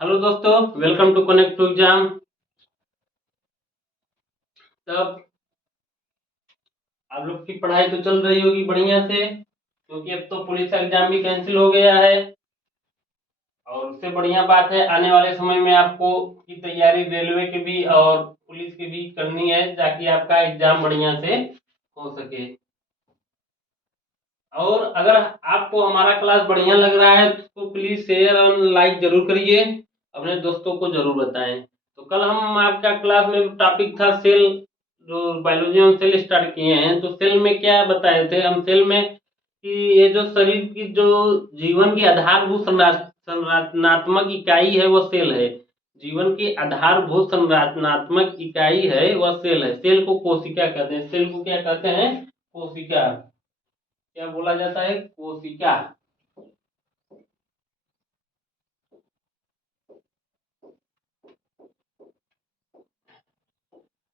Hello दोस्तों, welcome to connect to exam. तब आप लोग की पढ़ाई तो चल रही होगी बढ़िया से, क्योंकि अब तो पुलिस का एग्जाम भी कैंसिल हो गया है। और उससे बढ़िया बात है, आने वाले समय में आपको की तैयारी रेलवे की भी और पुलिस की भी करनी है, ताकि आपका एग्जाम बढ़िया से हो सके। और अगर आपको हमारा क्लास बढ़िया लग रहा है तो प्लीज शेयर और लाइक जरूर करिए, अपने दोस्तों को जरूर बताएं। तो कल हम आपका क्लास में टॉपिक था सेल, जो बायोलॉजी हम सेल स्टार्ट किए हैं। तो सेल में क्या बताए थे हम, सेल में कि ये जो शरीर की जो जीवन की आधारभूत संरचनात्मक इकाई है वो सेल है। जीवन की आधारभूत संरचनात्मक इकाई है वह सेल है। सेल को कोशिका कहते हैं। सेल को क्या कहते हैं? कोशिका। क्या बोला जाता है? कोशिका।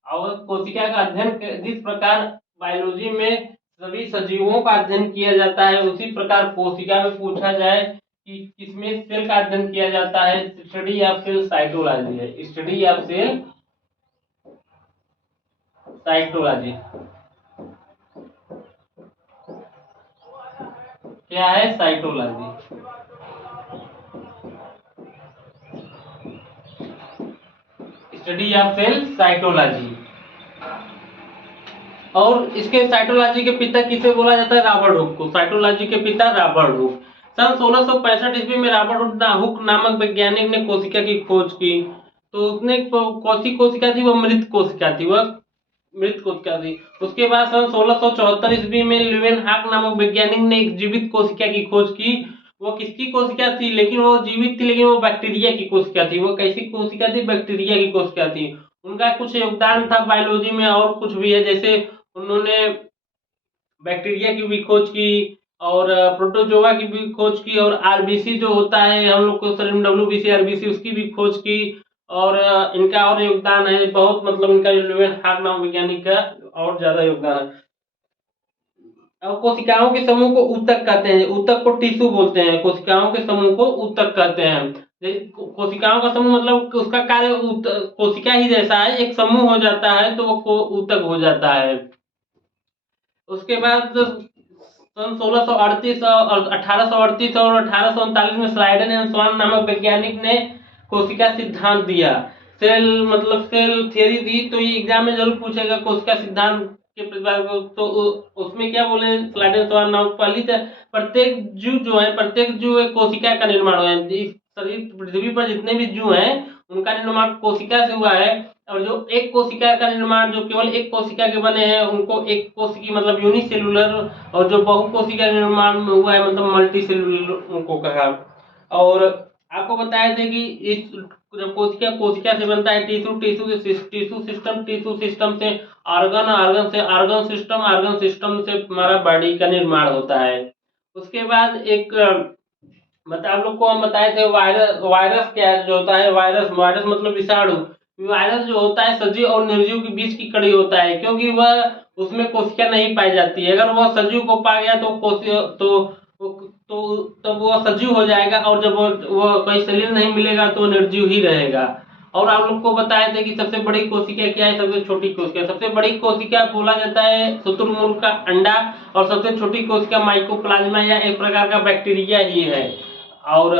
और कोशिका का अध्ययन जिस प्रकार बायोलॉजी में सभी सजीवों का अध्ययन किया जाता है, उसी प्रकार कोशिका में पूछा जाए कि किसमें सेल का अध्ययन किया जाता है, स्टडी ऑफ सेल साइटोलॉजी है। स्टडी ऑफ सेल साइटोलॉजी क्या है? Cytology. Study of cell cytology. और इसके साइटोलॉजी के पिता किसे बोला जाता है? रॉबर्ट हुक को। साइटोलॉजी के पिता रॉबर्ट हुक। सन 1665 ईस्वी में रॉबर्ट हुक नामक वैज्ञानिक ने कोशिका की खोज की। तो उसने कौन सी कोशिका थी? वह मृत कोशिका थी। वह मृत कोशिका थी। उसके बाद सन 1674 ईस्वी में ल्यूवेन हाक नामक वैज्ञानिक ने एक जीवित कोशिका की खोज की। वो किसकी कोशिका थी? लेकिन वो जीवित थी, लेकिन वो बैक्टीरिया की कोशिका थी। वो कैसी कोशिका थी? बैक्टीरिया की कोशिका थी। उनका कुछ योगदान था बायोलॉजी में और कुछ भी है, जैसे उन्होंने बैक्टीरिया की भी खोज की और प्रोटोजोआ की भी खोज की, और आरबीसी जो होता है हम लोग को शरीर में, डब्ल्यूबीसी आरबीसी, उसकी भी खोज की। और इनका और योगदान है बहुत, मतलब इनका ल्यूवेन हाक नाम वैज्ञानिक का और ज्यादा योगदान है। और कोशिकाओं के समूह को ऊतक कहते हैं। ऊतक को टिश्यू बोलते हैं। कोशिकाओं के समूह को ऊतक कहते हैं। कोशिकाओं का समूह मतलब कि उसका कार्य कोशिका ही जैसा है, एक समूह हो जाता है तो वो ऊतक हो जाता है। उसके बाद सन 1638 और 1838 और 1839 में स्लाइडन एंड स्वान नामक वैज्ञानिक ने कोशिका सिद्धांत दिया। सेल मतलब सेल थियरी दी। तो ये एग्जाम में जरूर पूछेगा कोशिका सिद्धांत के प्रतिपादक। तो उसमें क्या बोले स्लाइडन स्वान नामक, पहली प्रत्येक जीव जो है, प्रत्येक जीव एक कोशिका का निर्माण हुआ है। इस शरीर पृथ्वी पर जितने भी जीव हैं उनका निर्माण कोशिका से हुआ है। और जो एक कोशिका का निर्माण, जो केवल एक कोशिका के बने हैं, उनको एक कोशिकी मतलब यूनिसेलुलर। और जो बहुकोशिका निर्माण में हुआ है मतलब मल्टी सेलुलर उनको कहा। और आपको बताया थे कि इस जब कोशिका कोशिका से बनता है टिश्यू, टिश्यू सिस्टम से ऑर्गन, ऑर्गन से ऑर्गन सिस्टम, ऑर्गन सिस्टम से हमारा बॉडी का निर्माण होता है। उसके बाद एक मतलब आप लोग को हम बताए थे वायरस। वायरस क्या जो होता है? वायरस, वायरस मतलब विषाणु। वायरस जो होता है सजीव और निर्जीव के बीच की कड़ी होता है, क्योंकि वह उसमें कोशिका नहीं पाई जाती है। अगर वह सजीव को पा गया तो तब वो सजीव हो जाएगा, और जब वो कोई शरीर नहीं मिलेगा तो निर्जीव ही रहेगा। और आप लोग को बताए थे कि सबसे बड़ी कोशिका क्या है, सबसे छोटी कोशिका। सबसे बड़ी कोशिका बोला जाता है शुतुरमुर्ग का अंडा, और सबसे छोटी कोशिका माइकोप्लाज्मा या एक प्रकार का बैक्टीरिया ही है। और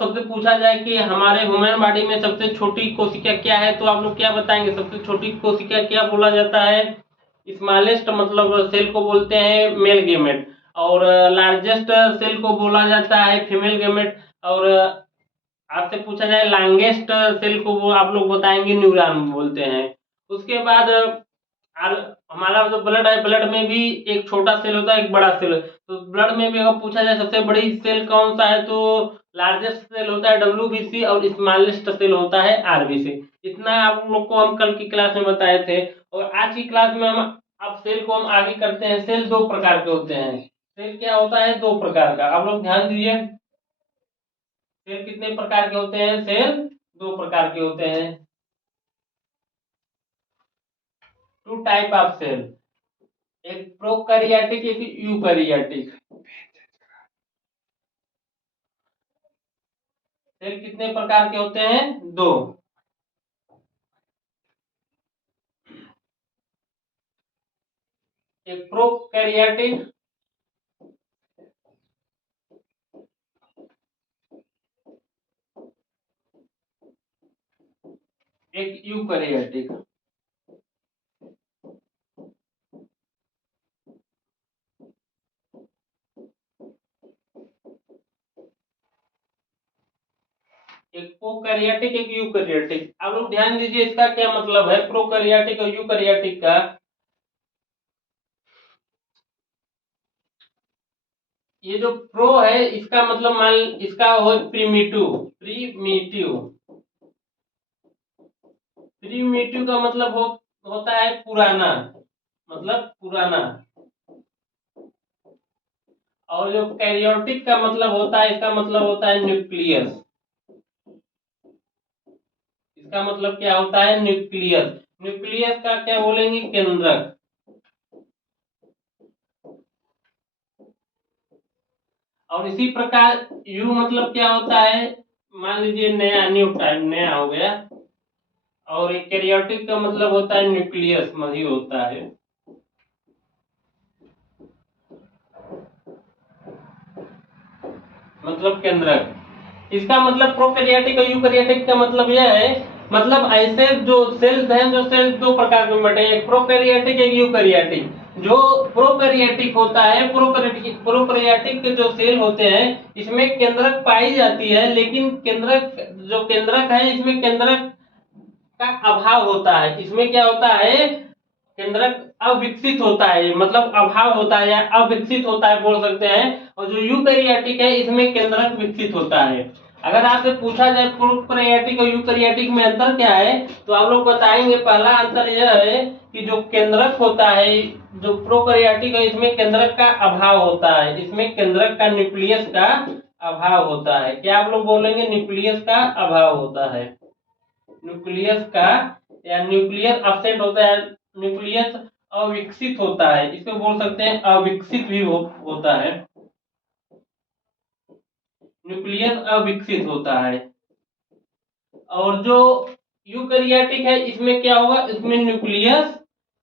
सबसे पूछा जाए कि हमारे ह्यूमन बॉडी में सबसे छोटी कोशिका क्या है, तो आप लोग क्या बताएंगे? सबसे छोटी कोशिका क्या बोला जाता है? स्मॉलेस्ट मतलब सेल को बोलते हैं मेल गेमेट। और लार्जेस्ट सेल को बोला जाता है फीमेल गेमेट। और आपसे पूछा जाए लॉन्गेस्ट सेल को, वो आप लोग बताएंगे न्यूरॉन बोलते हैं। उसके बाद और हमारा जो ब्लड है, ब्लड में भी एक छोटा सेल होता है, एक बड़ा सेल। तो ब्लड में भी अगर पूछा जाए सबसे बड़ी सेल कौन सा है, तो लार्जेस्ट सेल होता है डब्ल्यूबीसी, और स्मॉलेस्ट सेल होता है आरबीसी। इतना आप लोग को हम कल की क्लास में बताए थे। और आज की क्लास में हम अब सेल को हम आगे करते हैं। सेल दो प्रकार के होते हैं। सेल क्या होता है? दो प्रकार का। आप लोग ध्यान दीजिए, सेल कितने प्रकार के होते हैं? सेल दो प्रकार के होते हैं। टू टाइप ऑफ सेल, एक प्रोकैरियोटिक, एक यूकैरियोटिक। सेल कितने प्रकार के होते हैं? दो। एक प्रोकैरियोटिक, एक यूकैरियोटिक। एक प्रोकैरियोटिक, एक यूकैरियोटिक। आप लोग ध्यान दीजिए इसका क्या मतलब है प्रोकैरियोटिक और यूकैरियोटिक का। ये जो प्रो है इसका मतलब मान इसका हो प्रीमिटिव। प्रीमिटिव, प्रीमिटिव का मतलब होता है पुराना, मतलब पुराना। और जो कैरियोटिक का मतलब होता है, इसका मतलब होता है न्यूक्लियस। इसका मतलब क्या होता है? न्यूक्लियस। न्यूक्लियस का क्या बोलेंगे? केंद्रक। और इसी प्रकार यू मतलब क्या होता है? मान लीजिए नया, न्यू टाइप, नया हो गया। और एक कैरियोटिक का मतलब होता है न्यूक्लियस मही होता है। मतलब केंद्रक। इसका मतलब प्रोकैरियोटिक और यूकैरियोटिक का मतलब यह है, मतलब ऐसे जो सेल्स हैं, जो सेल्स दो प्रकार में बटे, एक प्रोकैरियोटिक, एक यूकैरियोटिक। जो प्रोकैरियोटिक होता है, प्रोकैरियोटिक के जो सेल होते हैं इसमें केंद्रक पाई जाती है, लेकिन केंद्रक, जो केंद्रक है इसमें केंद्रक का अभाव होता है। इसमें क्या होता है? केंद्रक अविकसित होता है, मतलब अभाव होता है या अविकसित होता है बोल सकते हैं। और जो यूकैरियोटिक है इसमें केंद्रक विकसित होता है। अगर आपसे पूछा जाए प्रोकैरियोटिक और यूकैरियोटिक में अंतर क्या है, तो आप लोग बताएंगे पहला अंतर यह है कि जो केंद्रक होता है, जो प्रोकैरियोटिक है इसमें केंद्रक का अभाव होता है, इसमें केंद्रक का, न्यूक्लियस का अभाव होता है। क्या आप लोग बोलेंगे? न्यूक्लियस का अभाव होता है। न्यूक्लियस का, या न्यूक्लियस एब्सेंट होता है, न्यूक्लियस अविकसित होता है, इसको बोल सकते हैं अविकसित भी होता है। न्यूक्लियस अविकसित होता है। और जो यूकैरियोटिक है इसमें क्या होगा? इसमें न्यूक्लियस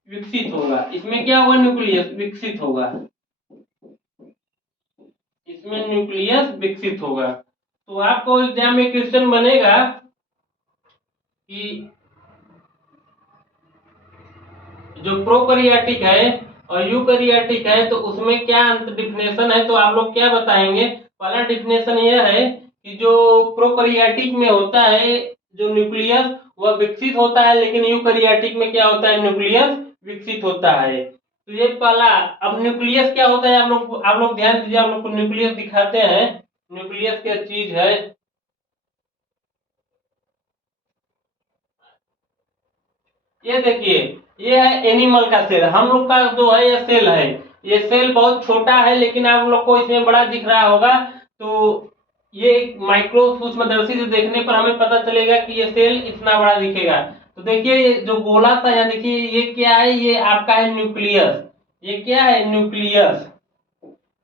विकसित होगा। इसमें क्या होगा? न्यूक्लियस विकसित होगा। इसमें न्यूक्लियस विकसित होगा। तो आपको एग्जाम में क्वेश्चन बनेगा कि जो प्रोकैरियोटिक है और यूकैरियोटिक है तो उसमें क्या डिफिनेशन है, तो आप लोग क्या बताएंगे? पहला डिफिनेशन यह है कि जो प्रोकैरियोटिक में होता है जो न्यूक्लियस वह विकसित होता है, लेकिन यूकैरियोटिक में क्या होता है? न्यूक्लियस विकसित होता है। तो ये पहला। अब न्यूक्लियस क्या होता है? आप लोग ध्यान दीजिए, आप लोग को न्यूक्लियस दिखाते हैं। न्यूक्लियस क्या चीज है? ये देखिए, ये है एनिमल का सेल। हम लोग का जो है ये सेल है, ये सेल बहुत छोटा है, लेकिन आप लोग को इसमें बड़ा दिख रहा होगा। तो ये माइक्रो सूक्ष्मदर्शी से देखने पर हमें पता चलेगा कि ये सेल इतना बड़ा दिखेगा। तो देखिए ये जो गोला सा है, देखिए ये क्या है? ये आपका है न्यूक्लियस। ये क्या है? न्यूक्लियस।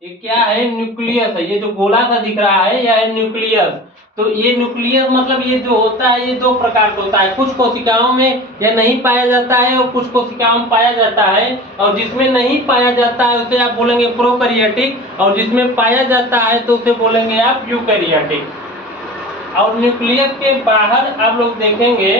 ये क्या है? न्यूक्लियस है। ये जो गोला सा दिख रहा है यह है न्यूक्लियस। तो ये न्यूक्लियस मतलब ये जो होता है ये दो प्रकार का होता है। कुछ कोशिकाओं में यह नहीं पाया जाता है और कुछ कोशिकाओं में पाया जाता है। और जिसमें नहीं पाया जाता है उसे आप बोलेंगे प्रोकैरियोटिक, और जिसमें पाया जाता है तो उसे बोलेंगे आप यूकैरियोटिक। और न्यूक्लियस के बाहर आप लोग देखेंगे,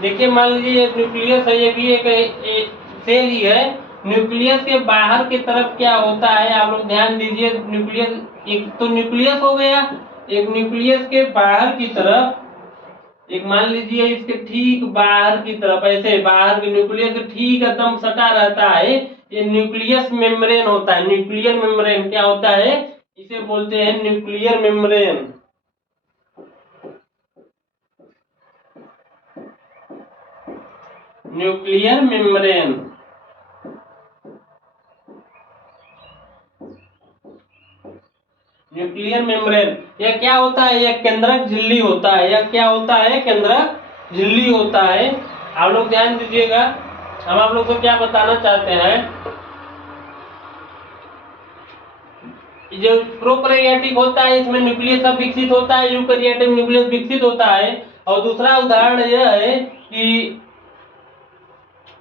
देखिए मान लीजिए ये न्यूक्लियस है, ये भी एक सेल ही है। न्यूक्लियस के बाहर की तरफ क्या होता है आप लोग ध्यान दीजिए। न्यूक्लियस, एक तो न्यूक्लियस हो गया, एक न्यूक्लियस के बाहर की तरफ, एक मान लीजिए इसके ठीक बाहर की तरफ, ऐसे बाहर के न्यूक्लियस के ठीक एकदम सटा रहता है, ये न्यूक्लियस मेम्ब्रेन होता है। न्यूक्लियर मेम्ब्रेन क्या होता है? इसे बोलते हैं nuclear membrane. Nuclear membrane. Nuclear membrane यह क्या होता है? यह केंद्रक झिल्ली होता है। यह क्या होता है? केंद्रक झिल्ली होता है। आप लोग ध्यान दीजिएगा, हम आप लोग को क्या बताना चाहते हैं जो प्रोकैरियोटिक होता है इसमें न्यूक्लियस अब विकसित होता है, यूकैरियोटिक न्यूक्लियस विकसित होता है। और दूसरा उदाहरण यह है कि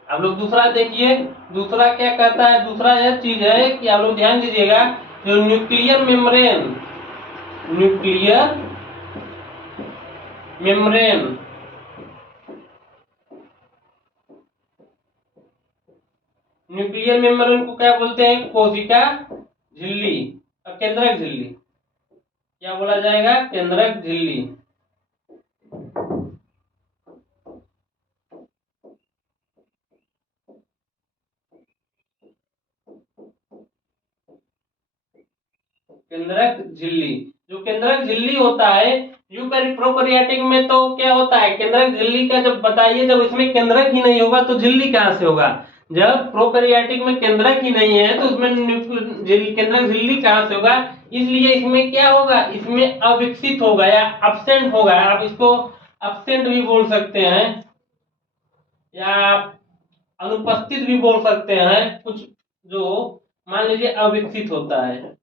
आप लोग दूसरा देखिए, दूसरा क्या कहता है, दूसरा यह चीज है कि आप लोग ध्यान दीजिएगा, जो न्यूक्लियर मेम्ब्रेन न्यूक्लियर मेम्ब्रेन को क्या बोलते हैं, कोशिका झिल्ली और केंद्रक झिल्ली। क्या बोला जाएगा, केंद्रक झिल्ली। केंद्रक झिल्ली, जो केंद्रक झिल्ली होता है, प्रोकैरियोटिक में तो क्या होता है, केंद्रक झिल्ली का जब बताइए, जब इसमें केंद्रक ही नहीं होगा तो झिल्ली कहां से होगा। जब प्रोकैरियोटिक में केंद्रक ही नहीं है तो उसमें केंद्रक झिल्ली कहां से होगा। इसलिए इसमें क्या होगा, इसमें अविकसित होगा या अब्सेंट होगा। आप इसको अब्सेंट भी बोल सकते हैं या आप अनुपस्थित भी बोल सकते हैं, कुछ जो मान लीजिए अविकसित होता है,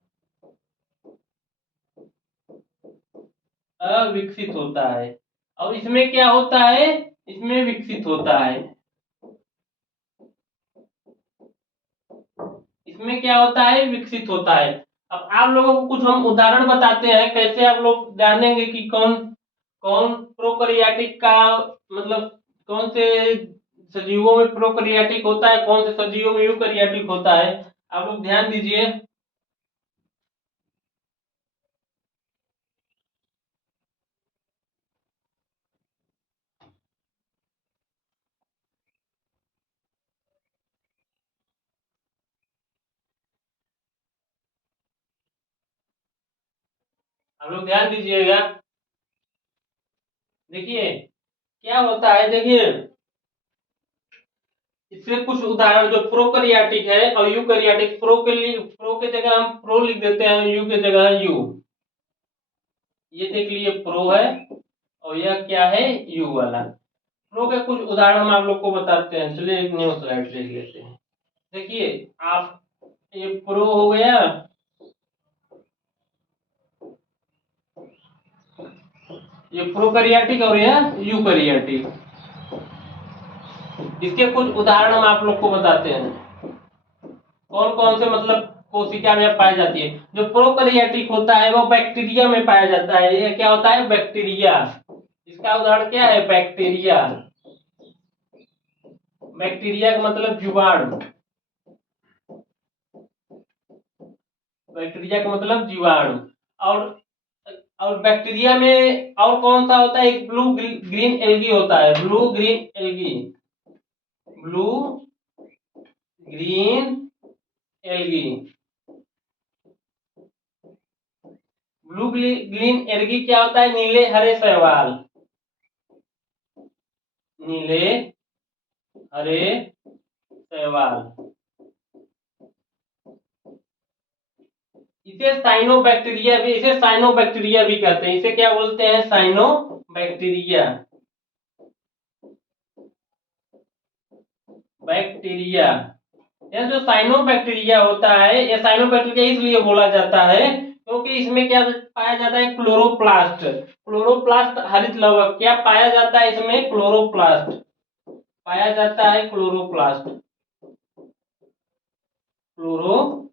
अविकसित होता है। और इसमें क्या होता है, इसमें विकसित होता है। इसमें क्या होता है, विकसित होता है। अब आप लोगों को कुछ हम उदाहरण बताते हैं, कैसे आप लोग जानेंगे कि कौन कौन प्रोकैरियोटिक का मतलब कौन से सजीवों में प्रोकैरियोटिक होता है, कौन से सजीवों में यूकैरियोटिक होता है। आप लोग ध्यान दीजिए, आप लोग ध्यान दीजिएगा। देखिए क्या होता है, देखिए इससे कुछ उदाहरण, जो प्रोकैरियोटिक है और यूकैरियोटिक, प्रो के जगह हम प्रो लिख देते हैं, यू के जगह यू। ये देख लिए प्रो है और यह क्या है, यू वाला। प्रो के कुछ उदाहरण हम आप लोग को बताते हैं। चलिए एक न्यू स्लाइड देख लेते हैं। देखिए आप, ये प्रो हो गया, ये प्रोकैरियोटिक और यह यूकैरियोटिक। इसके कुछ उदाहरण हम आप लोग को बताते हैं, कौन कौन से मतलब कोशिका में पाई जाती है। जो प्रोकैरियोटिक होता है वो बैक्टीरिया में पाया जाता है। ये क्या होता है, बैक्टीरिया। इसका उदाहरण क्या है, बैक्टीरिया। बैक्टीरिया का मतलब जीवाणु, बैक्टीरिया का मतलब जीवाणु। और और बैक्टीरिया में और कौन सा होता है, एक ब्लू ग्रीन एल्गी होता है, blue green algae, blue green algae. Blue green algae क्या होता है, नीले हरे शैवाल, नीले हरे शैवाल। इसे साइनोबैक्टीरिया भी, इसे साइनोबैक्टीरिया भी कहते हैं। इसे क्या बोलते हैं, साइनोबैक्टीरिया, बैक्टीरिया। यह जो साइनोबैक्टीरिया होता है, यह साइनोबैक्टीरिया इसलिए बोला जाता है क्योंकि इसमें क्या पाया जाता है, क्लोरोप्लास्ट। क्लोरोप्लास्ट हरित लवक क्या पाया जाता है, इसमें क्लोरोप्लास्ट पाया जाता है, क्लोरोप्लास्ट, क्लोरोप्लास्ट।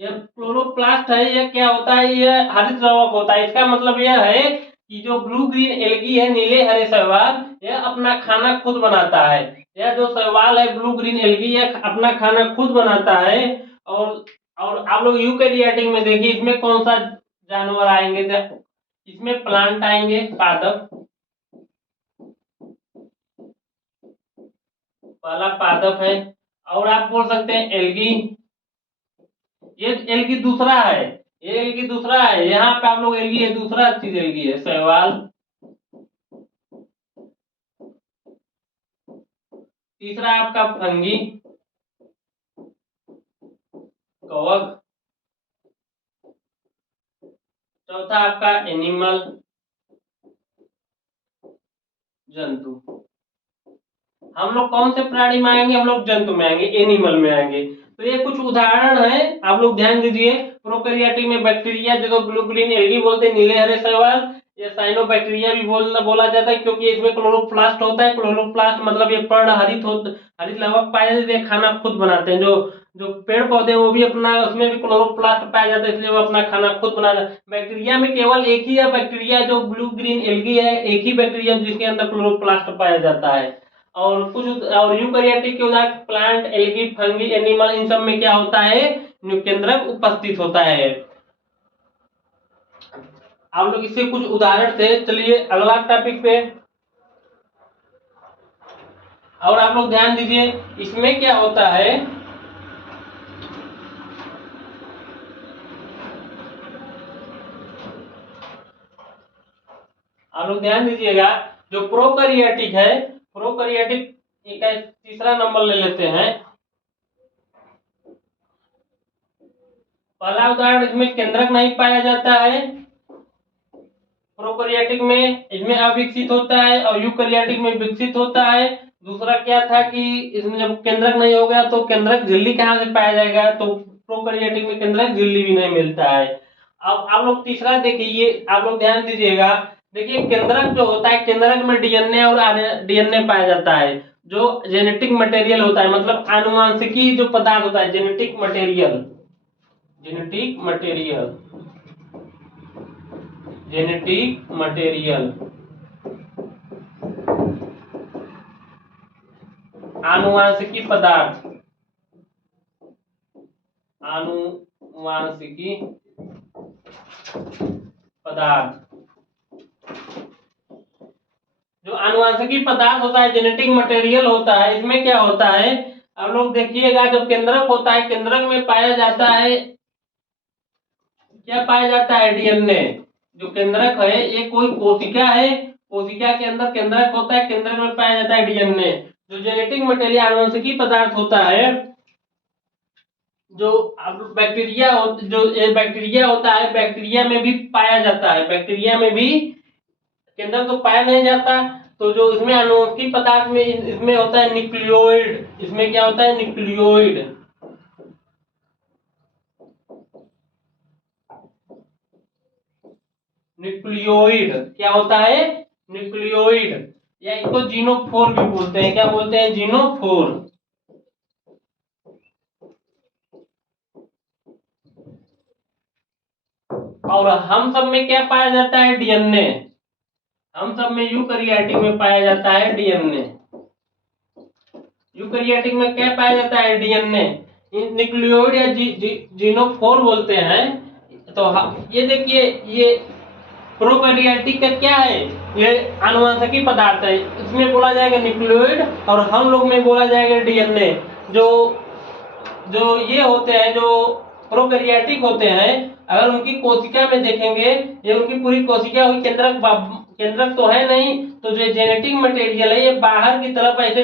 यह क्लोरोप्लास्ट है, यह क्या होता है, यह हरित लवक होता है। इसका मतलब यह है कि जो ब्लू ग्रीन एल्गी है, नीले हरे शैवाल, यह अपना खाना खुद बनाता है। यह जो शैवाल है ब्लू ग्रीन एल्गी, यह अपना खाना खुद बनाता है। और और आप लोग यूकैरियोटिक में देखिए, इसमें कौन सा जानवर आएंगे, इसमें प्लांट आएंगे, पादप, पहला पादप है। और आप बोल सकते हैं एल्गी, ये एल्गी दूसरा है, ये एल्गी दूसरा है। यहाँ पे आप लोग एल्गी है, दूसरा चीज एल्गी है, शैवाल। तीसरा आपका फंगी, कवक। चौथा आपका एनिमल, जंतु। हम लोग कौन से प्राणी में आएंगे? हम लोग जंतु में आएंगे, एनिमल में आएंगे। तो ये कुछ उदाहरण है, आप लोग ध्यान दीजिए। प्रोकैरियोटिक में बैक्टीरिया, जिसको ब्लू ग्रीन एल्गी बोलते हैं, नीले हरे शैवाल, ये साइनोबैक्टीरिया भी बोला जाता है, क्योंकि इसमें क्लोरोप्लास्ट होता है। क्लोरोप्लास्ट मतलब ये पर्ण हरित लवक पाए जाते हैं, खाना खुद बनाते हैं। जो जो पेड़ पौधे वो भी अपना, उसमें भी क्लोरोप्लास्ट पाया जाता है, इसलिए वो अपना खाना खुद बनाते हैं। बैक्टीरिया में केवल एक ही है बैक्टीरिया जो ब्लू ग्रीन एल्गी है, एक ही बैक्टीरिया जिसके अंदर क्लोरोप्लास्ट पाया जाता है। और कुछ और यूकैरियोटिक के उदाहरण प्लांट, एल्गी, फंगी, एनिमल, इन सब में क्या होता है? न्यूकेंद्रक उपस्थित होता है। आप लोग इससे कुछ उदाहरण थे। चलिए अगला टॉपिक पे, और आप लोग ध्यान दीजिए इसमें क्या होता है। आप लोग ध्यान दीजिएगा, जो प्रोकैरियोटिक है, प्रोकैरियोटिक एक तीसरा नंबर ले लेते हैं। पहला उदाहरण, इसमें केंद्रक नहीं पाया जाता है। प्रोकैरियोटिक में इसमें अविकसित होता है और यूकैरियोटिक में विकसित होता है। दूसरा क्या था कि इसमें जब केंद्रक नहीं हो गया तो केंद्रक झिल्ली कहाँ से पाया जाएगा? तो प्रोकैरियोटिक में केंद्रक झिल्ली भी नहीं मिलता है। अब आप लोग तीसरा देखिए, आप लोग ध्यान दीजिएगा। देखिए केंद्रक जो होता है, केंद्रक में डीएनए और डीएनए पाया जाता है, जो जेनेटिक मटेरियल होता है, मतलब आनुवांशिकी जो पदार्थ होता है, genetic material, genetic material, genetic material, आनुवांशिकी पदार्थ, आनुवांशिकी पदार्थ, जो आनुवांशिकी पदार्थ होता है, जेनेटिक मटेरियल होता है, इसमें क्या होता है? आप लोग देखिएगा, जो केंद्रक होता है, केंद्रक में पाया जाता है, क्या पाया जाता है? डीएनए। जो केंद्रक है ये कोई कोशिका है, कोशिका के अंदर केंद्रक होता है, केंद्रक में पाया जाता है डीएनए। जो जेनेटिक मटेरियल आनुवंशिकी पदार्थ होता है, जो बैक्टीरिया जो बैक्टीरिया होता है, बैक्टीरिया में भी पाया जाता है, बैक्टीरिया में भी केंद्रक तो पाया नहीं जाता। तो जो इसमें आनुवंशिकी पदार्थ में इसमें होता है न्यूक्लियोइड, इसमें क्या होता है? न्यूक्लियोइड। न्यूक्लियोइड क्या होता है? न्यूक्लियोइड, या इसको जीनोफोर भी बोलते हैं। क्या बोलते हैं? जीनोफोर। और हम सब में क्या पाया जाता है? डीएनए। हम सब में यूकैरियोटिक में पाया जाता है डीएनए। यूकैरियोटिक में क्या पाया जाता है? डीएनए। न्यूक्लियोइड या जीनोफोर बोलते हैं। तो ये देखिए, ये प्रोकैरियोटिक का क्या है? ये आनुवंशिकी पदार्थ है, इसमें बोला जाएगा न्यूक्लियोइड, और हम लोग में बोला जाएगा डीएनए। जो जो ये होते हैं, जो प्रोकैरियोटिक होते हैं, अगर उनकी कोशिका में देखेंगे, ये उनकी पूरी कोशिका हुई, केंद्रक केंद्रक तो है नहीं, तो जो जेनेटिक मटेरियल है ये बाहर की तरफ ऐसे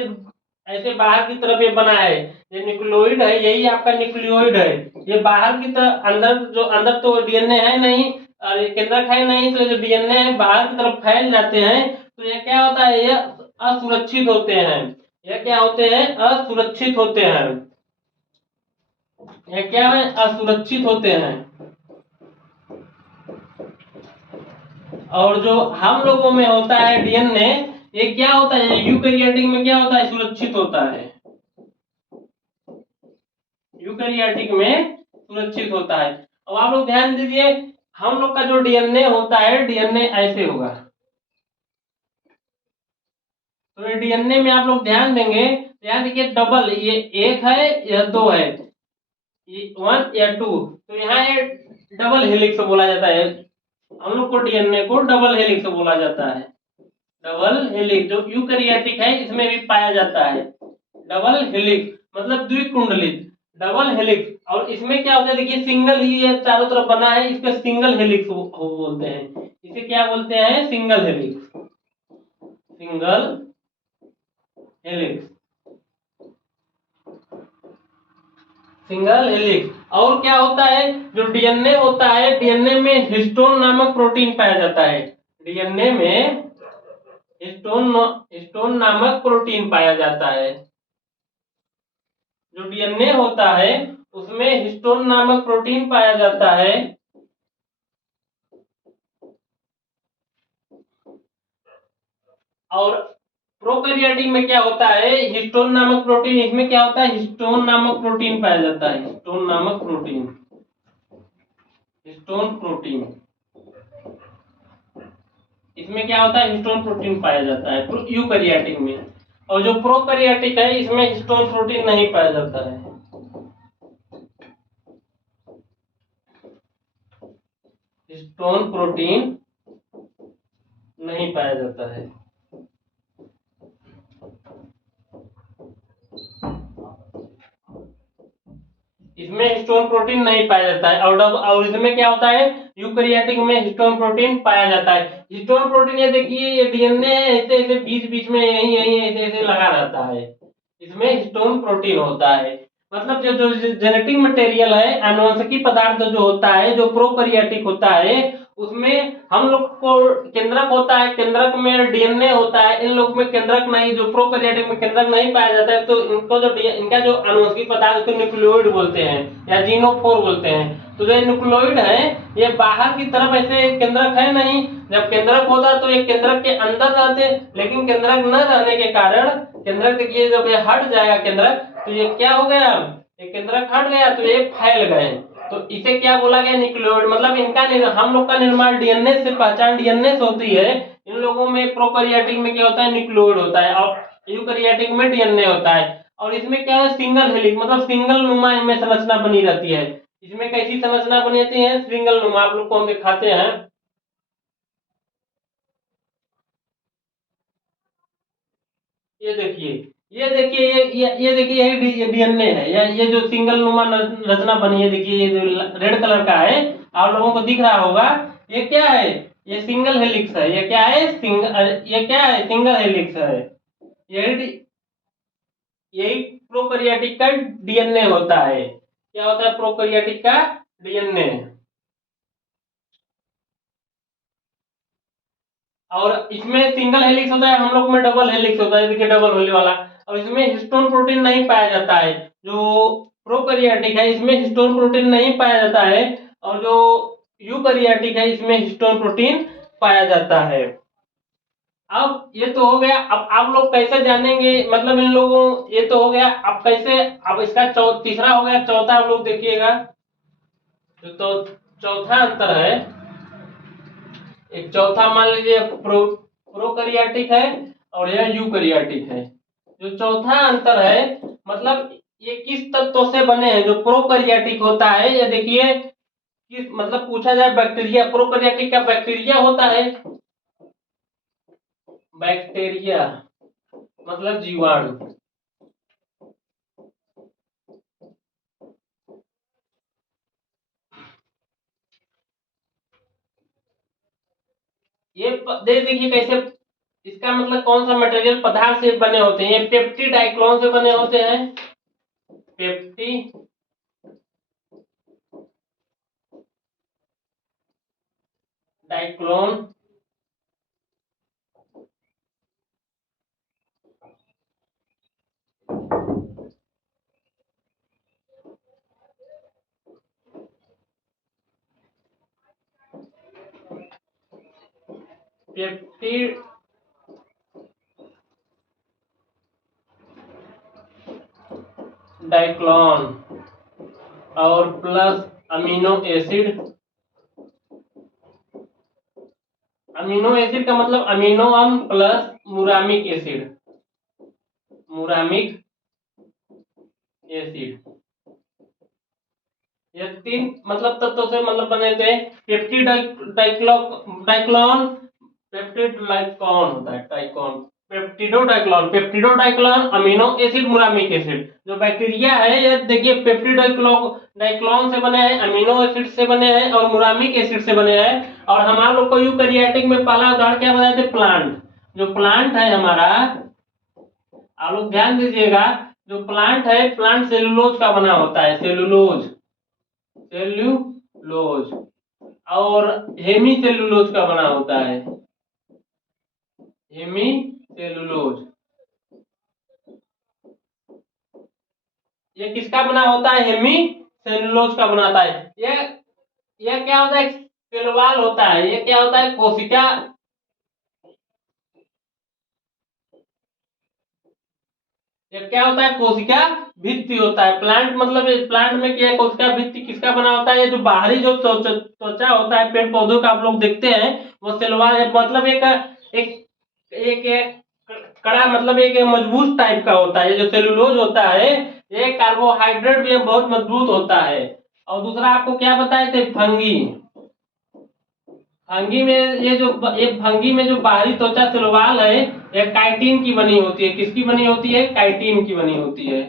ऐसे बाहर की तरफ ये बना है। ये न्यूक्लियोइड है, यही आपका न्यूक्लियोइड है। ये बाहर की तरफ, अंदर जो अंदर तो डीएनए है नहीं और ये केंद्रक है नहीं, तो जो डीएनए है बाहर की तरफ फैल जाते हैं। तो ये क्या होता है? ये असुरक्षित होते हैं। ये क्या होते हैं? असुरक्षित होते हैं। ये क्या है? असुरक्षित होते हैं। और जो हम लोगों में होता है डीएनए, ये क्या होता है? यूकैरियोटिक में क्या होता है? सुरक्षित होता है। यूकैरियोटिक में सुरक्षित होता है। अब आप लोग ध्यान दीजिए, हम लोग का जो डीएनए होता है, डीएनए ऐसे होगा। तो ये डीएनए में आप लोग ध्यान देंगे, ध्यान देखिए, डबल, ये एक है या दो है, ये 1 या 2, तो यहाँ ये डबल हेलिक्स बोला जाता है। हम लोग को डीएनए को डबल हेलिक्स बोला जाता है। डबल हेलिक्स जो यूकैरियोटिक है इसमें भी पाया जाता है। डबल हेलिक्स मतलब द्विकुंडलित, डबल हेलिक्स। और इसमें क्या होता है? देखिए सिंगल ही ये चारों तरफ बना है, इसको सिंगल हेलिक्स बोलते हैं। इसे क्या बोलते हैं? Single helix, single helix, single helix. और क्या होता है? जो डीएनए होता है, डीएनए में हिस्टोन नामक प्रोटीन पाया जाता है। डीएनए में हिस्टोन नामक प्रोटीन पाया जाता है। जो डीएनए होता है उसमें हिस्टोन नामक प्रोटीन पाया जाता है। और प्रोकैरियोटिक में क्या होता है, हिस्टोन नामक प्रोटीन, इसमें क्या होता है, हिस्टोन नामक प्रोटीन पाया जाता है। हिस्टोन नामक प्रोटीन, हिस्टोन प्रोटीन, इसमें क्या होता है, हिस्टोन प्रोटीन पाया जाता है यूकैरियोटिक में। और जो प्रोकैरियोटिक है इसमें हिस्टोन प्रोटीन नहीं पाया जाता है। हिस्टोन प्रोटीन नहीं पाया जाता है। इसमें हिस्टोन प्रोटीन नहीं पाया जाता है। और इसमें क्या होता है, यूकैरियोटिक में हिस्टोन प्रोटीन पाया जाता है। हिस्टोन प्रोटीन ये देखिए, ये डीएनए ऐसे ऐसे बीच बीच में यही यही ऐसे ऐसे लगा रहता है, इसमें हिस्टोन प्रोटीन होता है। मतलब जो जो जेनेटिक मटेरियल है, आनुवंशिकी पदार्थ जो होता है, जो प्रोकैरियोटिक होता है, उसमें हम लोग को केंद्रक होता है, केंद्रक में डीएनए होता है, इन लोग में केंद्रक नहीं, जो प्रोकैरियोटिक में केंद्रक नहीं पाया जाता है, तो इनको जो इनका जो आनुवंशिकी पदार्थ को न्यूक्लियोइड बोलते हैं या जीनोफोर बोलते हैं। तो जो न्यूक्लियोइड है ये बाहर की तरफ ऐसे केंद्रक है नहीं, जब केंद्रक होता तो ये केंद्रक के अंदर रहते, लेकिन केंद्रक न रहने के कारण, केंद्रक देखिए जब ये हट जाएगा केंद्रक, तो ये क्या हो गया, ये केंद्रक हट गया तो ये फैल गए। तो इसे क्या बोला गया, न्यूक्लियोइड। मतलब इनका हम लोग का निर्माण डीएनए से, पहचान डीएनए से होती है। इन लोगों में प्रोकैरियोटिक में क्या होता है, न्यूक्लियोइड होता है, और यूकैरियोटिक में डीएनए होता है। और इसमें क्या है, सिंगल हेलिक्स, मतलब सिंगल नुमा इनमें संरचना बनी रहती है। इसमें कैसी संरचना बनी रहती है, सिंगल नुमा। आप लोग को हम दिखाते हैं, ये देखिए, ये देखिए, ये देखिए, ये डीएनए है, ये जो सिंगल नुमा रचना बनी है, देखिए ये जो रेड कलर का है, आप लोगों को दिख रहा होगा, ये क्या है, ये सिंगल हेलिक्स है। ये क्या है, ये क्या है, सिंगल हेलिक्स है। यही यही प्रोकैरियोटिक का डीएनए होता है। क्या होता है प्रोकैरियोटिक का डीएनए। और इसमें सिंगल हेलिक्स होता है, हम लोग में डबल हेलिक्स होता है, देखिए डबल होने वाला। और इसमें हिस्टोन प्रोटीन नहीं पाया जाता है। जो प्रोकैरियोटिक है इसमें हिस्टोन प्रोटीन नहीं पाया जाता है, और जो यूकैरियोटिक है इसमें हिस्टोन प्रोटीन पाया जाता है। अब ये तो हो गया, अब आप लोग कैसे जानेंगे, मतलब इन लोगों, ये तो हो गया, अब कैसे, अब इसका तीसरा हो गया, चौथा आप लोग देखिएगा। जो तो चौथा अंतर है, एक चौथा मान लीजिए प्रोकैरियोटिक है और यह यूकैरियोटिक है। जो चौथा अंतर है, मतलब ये किस तत्वों से बने हैं, जो प्रोकैरियोटिक होता है, ये देखिए किस, मतलब पूछा जाए बैक्टीरिया, प्रोकैरियोटिक का बैक्टीरिया होता है, बैक्टीरिया मतलब जीवाणु। ये देख देखिए कैसे, इसका मतलब कौन सा मटेरियल पदार्थ से बने होते हैं, ये पेप्टिडाइक्लोन से बने होते हैं। पेप्टिडाइक्लोन, पेप्टिडाइक्लोन और plus amino acid. Amino acid का मतलब अमीनो अम्ल प्लस मुरामिक एसिड, मुरामिक एसिड, ये तीन मतलब तत्वों से मतलब बने थे। डाइक्लोन, पेप्टिडाइक्लोन होता है, डाइक्लोन, पेप्टिडोडाइक्लोन, अमीनो एसिड, मुरामिक एसिड। जो बैक्टीरिया है ये देखिए डाइक्लोन से बने हैं, अमीनो एसिड से बने हैं और मुरामिक एसिड से बने हैं। और हमारे लोग को यूकैरियोटिक में पहला उदाहरण क्या बताए थे, प्लांट। जो प्लांट है हमारा, आप लोग ध्यान दीजिएगा, जो प्लांट है, प्लांट सेलुलोज का बना होता है, सेलुलोज, सेल्यूलोज, और हेमी सेलुलोज का बना होता है। Hemi cellulose. ये किसका बना होता है? हेमी सेलुलोज का बनाता है। यह क्या होता है? सेलवाल होता है। ये क्या होता है? कोशिका। ये क्या होता है? कोशिका भित्ति होता है। प्लांट मतलब प्लांट में क्या है? कोशिका भित्ति किसका बना होता है? ये जो बाहरी जो त्वचा होता है पेड़ पौधों का आप लोग देखते हैं, वो सेलवाल मतलब एक एक, एक कड़ा मतलब एक मजबूत टाइप का होता है। ये जो सेलुलोज होता है ये कार्बोहाइड्रेट भी बहुत मजबूत होता है। और दूसरा आपको क्या बताए थे? फंगी। फंगी में ये फंगी में जो बाहरी त्वचा सेलवाल है, ये काइटिन की बनी होती है। किसकी बनी होती है? काइटिन की बनी होती है।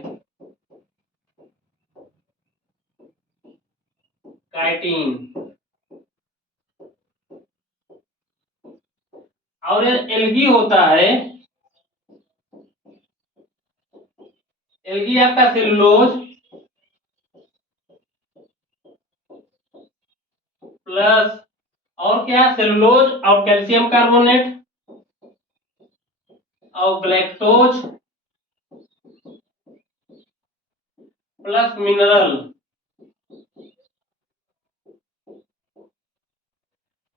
काइटिन। और एल्गी होता है। एल्गी आपका सेलुलोज प्लस और क्या? सेलुलोज और कैल्शियम कार्बोनेट और ग्लैक्टोज प्लस मिनरल।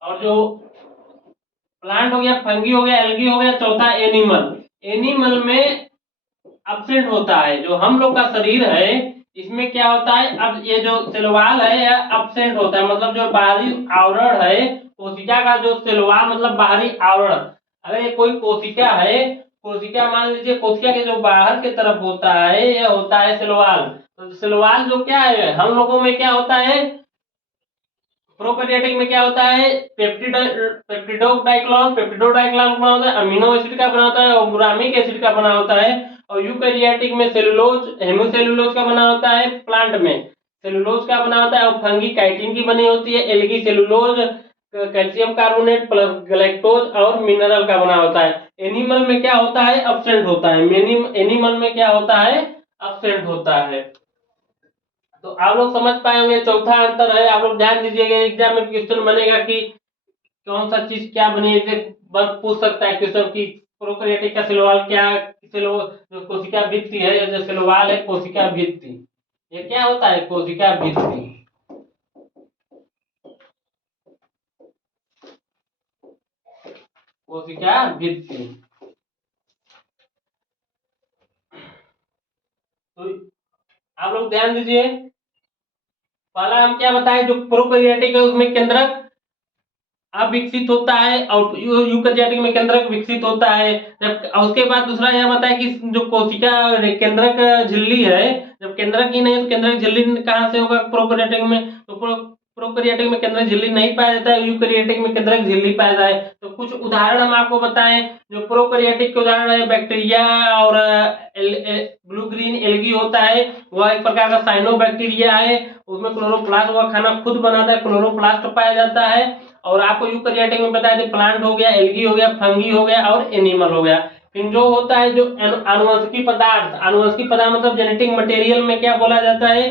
और जो प्लांट हो गया, फंगी हो गया, एल्गी हो गया, चौथा एनिमल। एनिमल में अब्सेंट होता है। जो हम लोग का शरीर है इसमें क्या होता है? अब ये जो सेलवाल है यह अब्सेंट होता है। मतलब जो बाहरी आवरण है कोशिका का, जो सेलवाल मतलब बाहरी आवरण, अगर ये कोई कोशिका है, कोशिका मान लीजिए, कोशिका के जो बाहर की तरफ होता है यह होता है सेलवाल। तो सेलवाल जो क्या है, हम लोगों में क्या होता है? प्रोकैरियोटिक में क्या होता है? पेप्टिडोडाइक्लोन बना होता है, अमीनो एसिड का बना होता है और मुरामिक एसिड का बना होता है। और यूकैरियोटिक में सेलुलोज हेमोसेलुलोज का बना होता है। प्लांट में सेलुलोज का बना होता है और फंगी काइटिन की बनी होती है। Algae cellulose calcium carbonate plus galactose और मिनरल का बना होता है। एनिमल में क्या होता है? अब्सेंट होता है। एनिमल में क्या होता है? अब्सेंट होता है। तो आप लोग समझ पाए होंगे। चौथा अंतर है, आप लोग ध्यान दीजिएगा, एग्जाम में क्वेश्चन बनेगा कि कौन सा चीज क्या बनी है। पूछ सकता है क्वेश्चन की प्रोकैरियोटिक का सेलवाल क्या? जो कोशिका भित्ति है, या जो सेलवाल है कोशिका भित्ति, ये क्या होता है? कोशिका भित्ति। कोशिका भित्ति। तो आप लोग ध्यान दीजिए, पहला हम क्या बताएं? जो प्रोकैरियोटिक है उसमें केंद्रक अविकसित होता है और यूकैरियोटिक में केंद्रक विकसित होता है। जब उसके बाद दूसरा यह बताया कि जो कोशिका केंद्रक झिल्ली है, जब केंद्रक ही नहीं है तो केंद्रक झिल्ली कहाँ से होगा? प्रोकैरियोटिक में। तो प्रोकैरियोटिक में केंद्रक झिल्ली नहीं पाया जाता है, यूकैरियोटिक में केंद्रक झिल्ली पाया जाता है। तो कुछ उदाहरण हम आपको बताएं। जो प्रोकैरियोटिक के उदाहरण है, बैक्टीरिया और ब्लू ग्रीन एल्गी होता है, वह एक प्रकार का साइनोबैक्टीरिया है। उसमें क्लोरोप्लास्ट, वह खाना खुद बनाता है, क्लोरोप्लास्ट पाया जाता है। और आपको यूकैरियोटिक में बताया था, प्लांट हो गया, एल्गी हो गया, फंगी हो गया और एनिमल हो गया। फिर जो होता है जो आनुवंशिकी पदार्थ, आनुवंशिकी पदार्थ मतलब जेनेटिक मटेरियल में क्या बोला जाता है?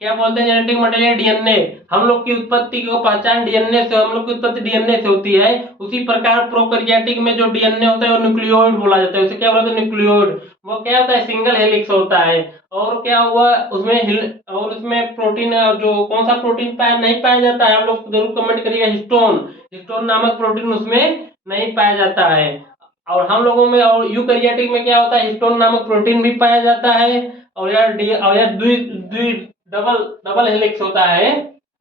क्या बोलते हैं? Genetic material DNA. हम लोग की उत्पत्ति को पहचान डीएनए से, हम लोग की उत्पत्ति डीएनए से होती है। उसी प्रकार प्रोकैरियोटिक में जो डीएनए होता है वो न्यूक्लियोइड बोला जाता है। उसे क्या बोलते हैं? न्यूक्लियोइड। वो क्या होता है? सिंगल हेलिक्स होता है। और क्या हुआ और उसमें प्रोटीन, जो कौन सा प्रोटीन नहीं पाया जाता है? आप लोग जरूर कमेंट करिएगा। हिस्टोन। हिस्टोन नामक प्रोटीन उसमें नहीं पाया जाता है। और हम लोगों में और यूकैरियोटिक में क्या होता है? हिस्टोन नामक प्रोटीन भी पाया जाता है। और यार द्वि द्वि डबल डबल हेलिक्स होता है।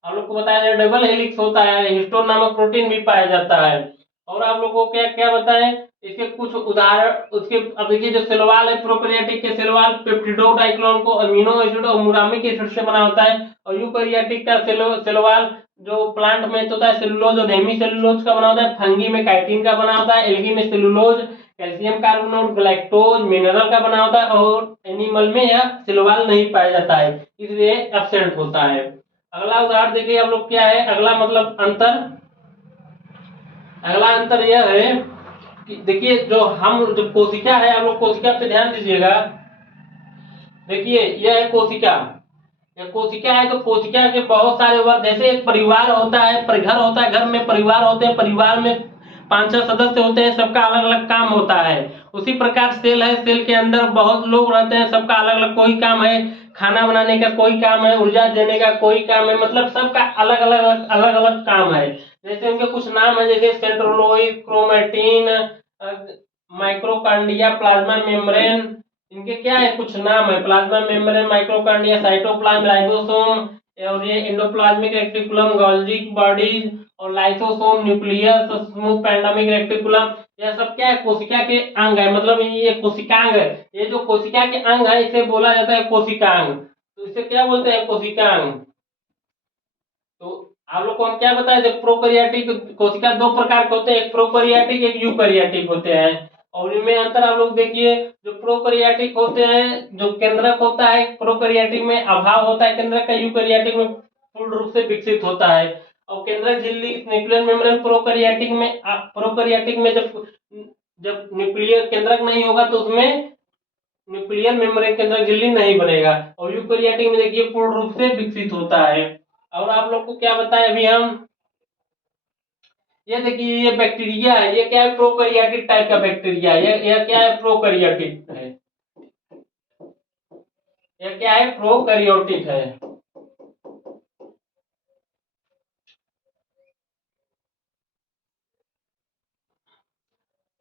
हम लोग को बताया जाए डबल हेलिक्स होता है, हिस्टोन नामक प्रोटीन भी पाया जाता है। और आप लोगों को क्या क्या बताएं इसके कुछ उदाहरण? उसके अब देखिए, जो सेलवाल है प्रोकैरियोटिक के, सेलवाल पेप्टिडोग्लाइकन को अमीनो एसिड और मुरामिक एसिड से बना होता है। और यूकैरियोटिक का सेलवाल जो प्लांट में होता है सेलुलोज और हेमी सेलुलोज का बना होता है। फंगी में काइटिन का बना होता है। एल्गी में सेलुलोज कैल्शियम कार्बोनेट ग्लाइक्टोज मिनरल का बना होता है। और एनिमल में यह सेलवाल नहीं पाया जाता है, इसलिए एब्सेंट होता है। अगला उदाहरण देखिए आप लोग, क्या है अगला मतलब अंतर? अगला अंतर यह है कि देखिए, जो कोशिका है, आप लोग कोशिका पे ध्यान दीजिएगा। देखिए यह है कोशिका। यह कोशिका है तो कोशिका के बहुत सारे वर्ग, जैसे एक परिवार होता है, घर होता है, घर में परिवार होते हैं, परिवार में 5-6 सदस्य होते हैं, सबका अलग अलग काम होता है। उसी प्रकार सेल है, सेल के अंदर बहुत लोग रहते हैं, सबका अलग अलग कोई काम है, खाना बनाने का कोई काम है, ऊर्जा देने का कोई काम है, मतलब सबका अलग अलग काम है। जैसे उनके कुछ नाम है, जैसे सेंट्रोलोइड, क्रोमेटिन, माइक्रोकांडिया, प्लाज्मा मेम्ब्रेन, इनके क्या है कुछ नाम है, प्लाज्मा मेम्ब्रेन, माइक्रोकांडिया, साइटोप्लाज्म, राइबोसोम, और ये एंडोप्लाज्मिक रेटिकुलम, गोल्गी बॉडीज, और lysosome, nucleus, smooth pandemic reticulum, यह सब क्या है कोशिका के अंग है, मतलब ये कोशिकांग है। ये जो कोशिका के अंग है इसे बोला जाता है कोशिकांग। तो इसे क्या बोलते हैं कोशिकांग। तो आप लोग को हम क्या बताए थे, प्रोकैरियोटिक कोशिका दो प्रकार के होते हैं, एक प्रोकैरियोटिक एक यूकैरियोटिक होते हैं। और इनमें अंतर आप लोग देखिए, जो प्रोकैरियोटिक होते हैं जो केंद्रक होता है, प्रोकैरियोटिक में अभाव होता है केंद्रक का, यूकैरियोटिक में पूर्ण रूप से विकसित होता है। और केंद्रक झिल्ली न्यूक्लियर मेम्ब्रेन प्रोकैरियोटिक में जब जब न्यूक्लियर केंद्रक नहीं होगा तो उसमें न्यूक्लियर मेम्ब्रेन केंद्रक झिल्ली नहीं बनेगा। और यूकैरियोटिक में देखिए पूर्ण रूप से विकसित होता है। और आप लोग को क्या बताएं अभी हम, ये देखिए ये बैक्टीरिया है, ये क्या है प्रोकैरियोटिक टाइप का बैक्टीरिया है, ये क्या है प्रोकैरियोटिक है, ये क्या है प्रोकैरियोटिक है।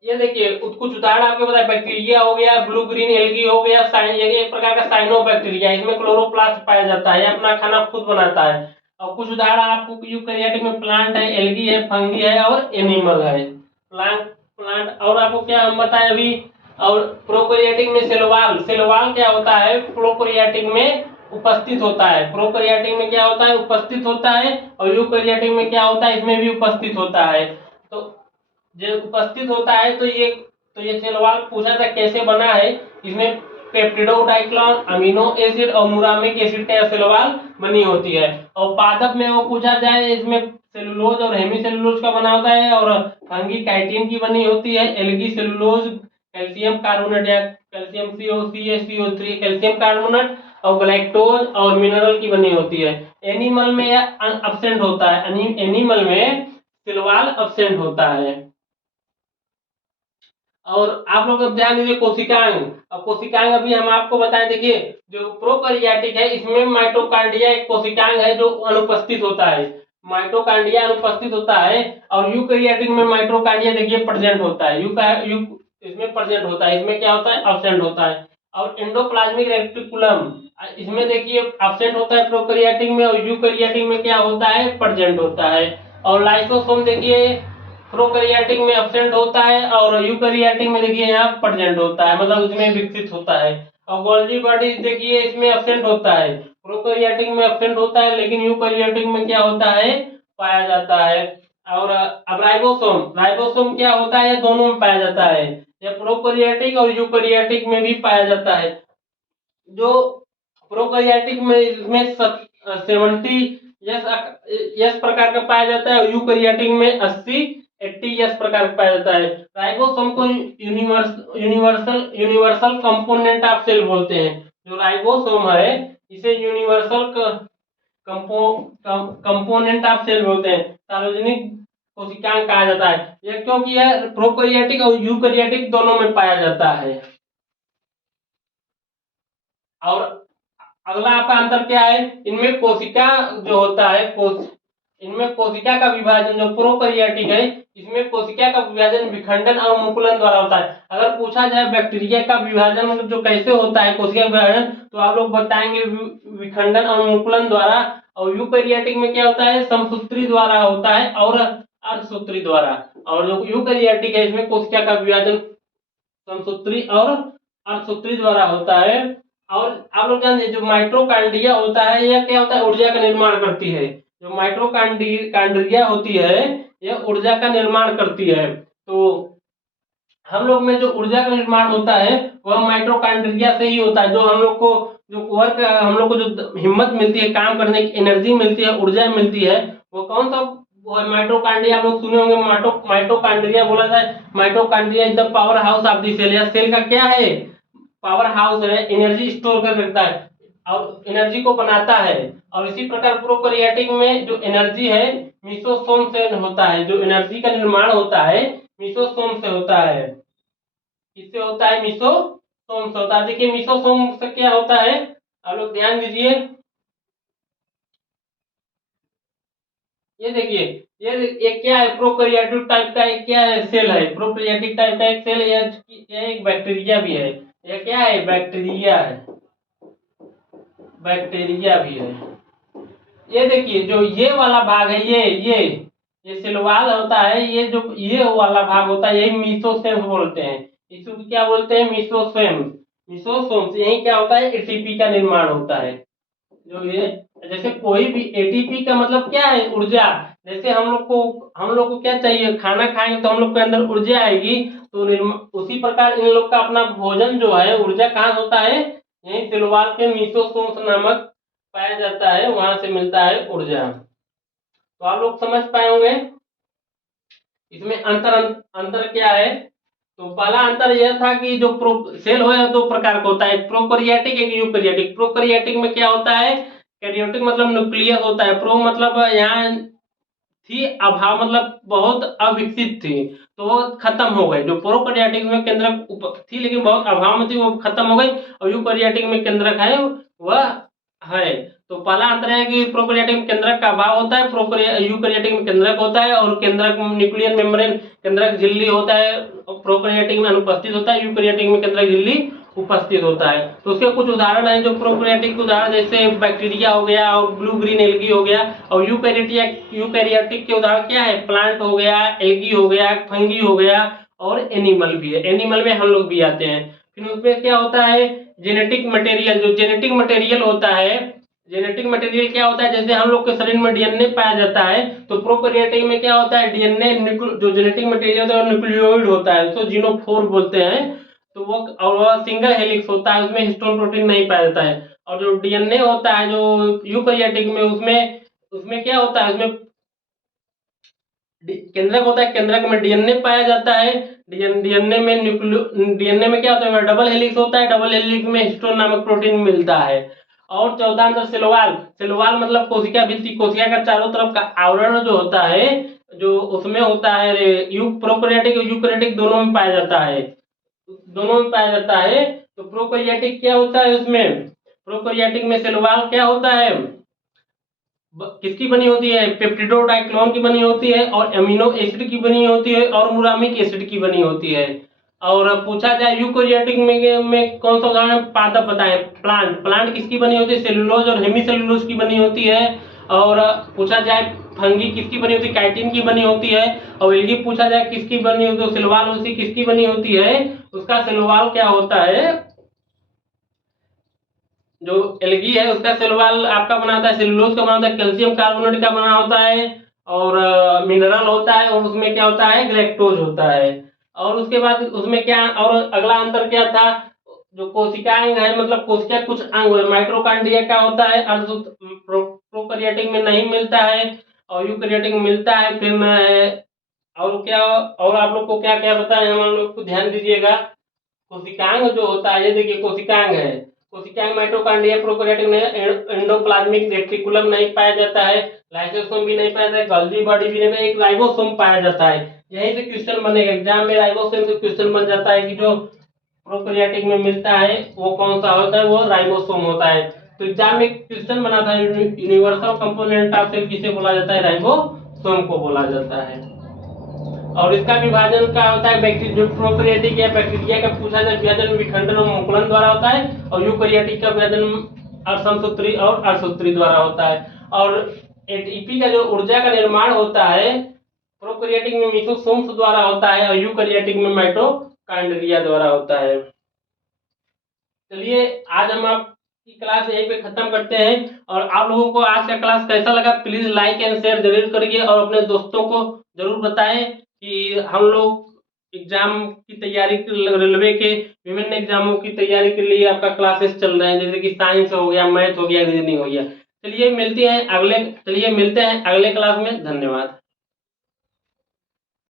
ये देखिए कुछ उदाहरण आपको बताए, बैक्टीरिया हो गया, ब्लू ग्रीन एल्गी हो गया, ये एक प्रकार का साइनोबैक्टीरिया, इसमें क्लोरोप्लास्ट पाया जाता है, अपना खाना खुद बनाता है। और कुछ उदाहरण आपको यूकैरियोटिक में प्लांट है, एल्गी है, फंगी है और एनिमल है। प्लांट प्लांट और आपको क्या हम बताएं अभी। और प्रोकैरियोटिक में सेलवाल, सेलवाल क्या होता है प्रोकैरियोटिक में उपस्थित होता है, प्रोकैरियोटिक में क्या होता है उपस्थित होता है, और यूकैरियोटिक में क्या होता है इसमें भी उपस्थित होता है। तो जो उपस्थित होता है तो ये सेल वॉल पूछा था कैसे बना है, इसमें पेप्टिडोग्लाइकॉन, अमीनो एसिड और मुरामिक एसिड का सेल वॉल बनी होती है। और पादप में वो पूछा जाए इसमें सेलुलोज और हेमी सेलुलोज का बना होता है, और फंगी काइटिन की बनी होती है, एल्गी सेलुलोज कैल्शियम कार्बोनेट या कैल्शियम CO3 कैल्शियम कार्बोनेट और ग्लाइक्टोज और मिनरल की बनी होती है। एनिमल में यह अब्सेंट होता है, एनिमल में सिलवाल अब्सेंट होता है। और आप लोग अब ध्यान दीजिए कोशिकांग। अब कोशिकांग अभी हम आपको बताएं, देखिए जो प्रोकैरियोटिक है इसमें माइटोकांड्रिया एक कोशिकांग है जो अनुपस्थित होता है, माइटोकांड्रिया अनुपस्थित होता है। और यूकैरियोटिक में माइटोकांड्रिया देखिए प्रेजेंट होता है, इसमें प्रेजेंट होता है, इसमें क्या होता है अब्सेंट होता है। और एंडोप्लाज्मिक रेटिकुलम इसमें देखिए अब्सेंट होता है प्रोकैरियोटिक में, और यूकैरियोटिक में क्या होता है प्रेजेंट होता है। और लाइसोसोम देखिए प्रोकैरियोटिक में अब्सेंट होता है, और यूकैरियोटिक में देखिए यहाँ प्रेजेंट होता है, मतलब उसमें विकसित होता है। और गोल्गी बॉडी देखिए इसमें अब्सेंट होता है, प्रोकैरियोटिक में अब्सेंट होता है, लेकिन यूकैरियोटिक में क्या होता है पाया जाता है। और अब राइबोसोम, राइबोसोम क्या होता है ये दोनों में पाया जाता है, ये प्रोकैरियोटिक और यूकैरियोटिक में भी पाया जाता है। जो प्रोकैरियोटिक में इसमें 70 यस प्रकार का पाया जाता है, और यूकैरियोटिक में 80 यस प्रकार का पाया जाता है। राइबोसोम को यूनिवर्सल कंपोनेंट ऑफ सेल बोलते हैं। जो राइबोसोम है इसे यूनिवर्सल कंपोनेंट ऑफ सेल बोलते हैं, सार्वजनिक कोशिकांग कहा जाता है। यह क्योंकि यह प्रोकैरियोटिक और यूकैरियोटिक दोनों में पाया जाता है। और अगला आपका अंतर क्या है, इनमें कोशिका जो होता है इनमें कोशिका का विभाजन जो प्रोकैरियोटिक है इसमें कोशिका का विभाजन विखंडन और मुकुलन द्वारा होता है। अगर पूछा जाए बैक्टीरिया का विभाजन जो कैसे होता है कोशिका विभाजन, तो आप लोग बताएंगे विखंडन और मुकुलन द्वारा। और यूकैरियोटिक में क्या होता है समसूत्री द्वारा होता है और अर्धसूत्री द्वारा। और जो यूकैरियोटिक है इसमें कोशिका का विभाजन समसूत्री और अर्धसूत्री द्वारा होता है। और आप लोग जानते हैं जो माइटोकांड्रिया होता है यह क्या होता है ऊर्जा का निर्माण करती है, जो माइटोकांड्रिया होती है यह ऊर्जा का निर्माण करती है। तो हम लोग में जो ऊर्जा का निर्माण होता है वह माइटोकांड्रिया से ही होता है, जो हम लोग को जो वर्क हम लोग को जो हिम्मत मिलती है काम करने की एनर्जी मिलती है ऊर्जा मिलती है वो कौन सा वो है माइटोकांड्रिया। आप लोग सुने होंगे माइटोकांड्रिया बोला जाए, mitochondria is the power house of the cell, या सेल का क्या है पावर हाउस है, एनर्जी स्टोर कर रखता है। और एनर्जी को बनाता है। और इसी प्रकार प्रोकैरियोटिक में जो एनर्जी है मिसोसोम से होता है, जो एनर्जी का निर्माण होता है मिसोसोम से होता है। किससे होता है? मिसोसोम से होता है। देखिए मिसोसोम से क्या होता है, आप लोग ध्यान दीजिए। ये देखिए, ये क्या है? प्रोकैरियोटिक टाइप का एक क्या है? सेल है। प्रोकैरियोटिक टाइप का एक सेल है, यह एक बैक्टीरिया भी है। यह क्या है? बैक्टीरिया है, बैक्टीरिया भी है। ये देखिए जो ये वाला भाग है, ये सेल वॉल होता है, ये जो ये वाला भाग होता है यही मीसोसेम्स बोलते हैं। इसको क्या बोलते हैं? मीसोसेम्स। मीसोसोम से यही क्या होता है? एटीपी का निर्माण होता है। जो ये जैसे कोई भी एटीपी का मतलब क्या है? ऊर्जा। जैसे हम लोग को क्या चाहिए? खाना खाएंगे तो हम लोग के अंदर ऊर्जा आएगी। तो उसी प्रकार इन लोग का अपना भोजन जो है ऊर्जा कहाँ होता है? यही सेल वॉल के मीसोसोम्स नामक पाया जाता है, वहां से मिलता है ऊर्जा। तो आप लोग समझ पाए होंगे इसमें अंतर क्या है। तो पहला अंतर यह था कि जो सेल हो दो प्रकार का होता है, प्रोकैरियोटिक एक यूकैरियोटिक। प्रोकैरियोटिक में क्या होता है? कैरियोटिक मतलब न्यूक्लियस होता है, प्रो मतलब यहाँ थी, अभाव मतलब बहुत अविकसित थी, तो वो खत्म हो गई। जो प्रोकैरियोटिक में केंद्रक थी लेकिन बहुत अभाव में थी, वो खत्म हो गई। और यूकैरियोटिक में केंद्रक है वह है। तो पहला अंतर है कि प्रोकैरियोटिक में केंद्रक का अभाव होता है, यूकैरियोटिक में केंद्रक होता है। और केंद्रक न्यूक्लियर मेम्ब्रेन केंद्रक झिल्ली होता है, प्रोकैरियोटिक में अनुपस्थित होता है, यूकैरियोटिक में केंद्रक झिल्ली उपस्थित होता है। तो उसके कुछ उदाहरण हैं जो प्रोकैरियोटिक उदाहरण, जैसे बैक्टीरिया हो गया और ब्लू ग्रीन एल्गी हो गया। और यूकैरियोटिक के उदाहरण क्या है? प्लांट हो गया, एल्गी हो गया, फंगी हो गया और एनिमल भी है। एनिमल में हम लोग भी आते हैं। फिर उसमें क्या होता है? Genetic material. जो जेनेटिक मटेरियल होता है, जेनेटिक मटेरियल क्या होता है? जैसे हम लोग के शरीर में डीएनए पाया जाता है, तो प्रोकैरियोटिक में क्या होता है? डीएनए जो जेनेटिक मटेरियल होता है वो न्यूक्लियोइड होता है, उसको जीनोफोर बोलते हैं। तो वो और वह सिंगल हेलिक्स होता है, उसमें हिस्टोन प्रोटीन नहीं पाया जाता है। और जो डीएनए होता है जो यूकैरियोटिक में, उसमें उसमें क्या होता है? उसमें केंद्रक होता है, केंद्रक में डीएनए पाया जाता है। डीएनए में क्या होता है? डबल हेलिक्स होता है, डबल हेलिक्स में हिस्टोन नामक प्रोटीन मिलता है। और चौथा अंतर सेलवाल। सेलवाल मतलब कोशिका भित्ति, कोशिका का चारों तरफ का आवरण जो होता है, जो उसमें होता है प्रोकैरियोटिक और यूकैरियोटिक दोनों में पाया जाता है, दोनों में पाया जाता है। तो प्रोकैरियोटिक क्या होता है? उसमें प्रोकैरियोटिक में सेलवाल क्या होता है? किसकी बनी होती है? पेप्टिडोडाइक्लोन की बनी होती है, और अमीनो एसिड की बनी होती है, और मुरामिक एसिड की बनी होती है। और पूछा जाए यूकैरियोटिक में कौन सा उदाहरण? पादप बताएं। प्लांट, प्लांट किसकी बनी होती है? सेलुलोज और हेमीसेलुलोज की बनी होती है। और पूछा जाए फंगी किसकी बनी होती है? काइटिन की बनी होती है। और एल्गी पूछा जाए किसकी बनी होती है? सेलवाल उसकी किसकी बनी होती है? उसका सेलवाल क्या होता है? जो एल्गी है उसका सेल वॉल आपका बनाता है सेलुलोज का बनाता है, कैल्शियम कार्बोनेट का बना होता है, और मिनरल होता है, और उसमें क्या होता है? ग्लैक्टोज होता है। और उसके बाद उसमें क्या और अगला अंतर क्या था? जो कोशिकांग है, मतलब कोशिका कुछ अंग है, माइटोकॉन्ड्रिया का होता है, प्रोकैरियोटिक में नहीं मिलता है और यूकैरियोटिक में मिलता है। फिर और क्या, और आप लोग को क्या क्या बताएं, हम लोग को ध्यान दीजिएगा। कोशिकांग जो होता है, ये देखिए कोशिकांग है, कोशिकांग माइटोकॉन्ड्रिया प्रोकैरियोटिक में एंडोप्लाज्मिक रेटिकुलम नहीं पाया जाता है, लाइसोसोम भी नहीं पाया जाता है, गोल्गी बॉडी भी नहीं, एक राइबोसोम पाया जाता है। यहीं से क्वेश्चन बनेगा एग्जाम में, राइबोसोम से क्वेश्चन बन जाता है कि जो प्रोकैरियोटिक में मिलता है वो कौन सा होता है? वो राइबोसोम होता है। तो एग्जाम में क्वेश्चन बना था यूनिवर्सल कंपोनेंट ऑफ सेल किसे बोला जाता है? राइबोसोम को बोला जाता है। और इसका विभाजन क्या होता है? बैक्टीरिया जो प्रोकैरियोटिक या बैक्टीरिया का पूछा जाए विभाजन विखंडन और मुकुलन द्वारा होता है, और यूकैरियोटिक का विभाजन अर्धसूत्री और अर्धसूत्री द्वारा होता है। और एटीपी का जो ऊर्जा का निर्माण होता है प्रोकैरियोटिक में मिसोसोम्स द्वारा होता है, और यूकैरियोटिक में माइटोकॉन्ड्रिया द्वारा होता है। चलिए आज हम आपकी क्लास यहीं पे खत्म करते हैं। और आप लोगों को आज का क्लास कैसा लगा प्लीज लाइक एंड शेयर जरूर करिए, और अपने दोस्तों को जरूर बताएं कि हम लोग एग्जाम की तैयारी, रेलवे के विभिन्न एग्जामों की तैयारी के लिए आपका क्लासेस चल रहे हैं, जैसे कि साइंस हो गया, मैथ हो गया, रीजनिंग हो गया। चलिए मिलते हैं अगले क्लास में। धन्यवाद।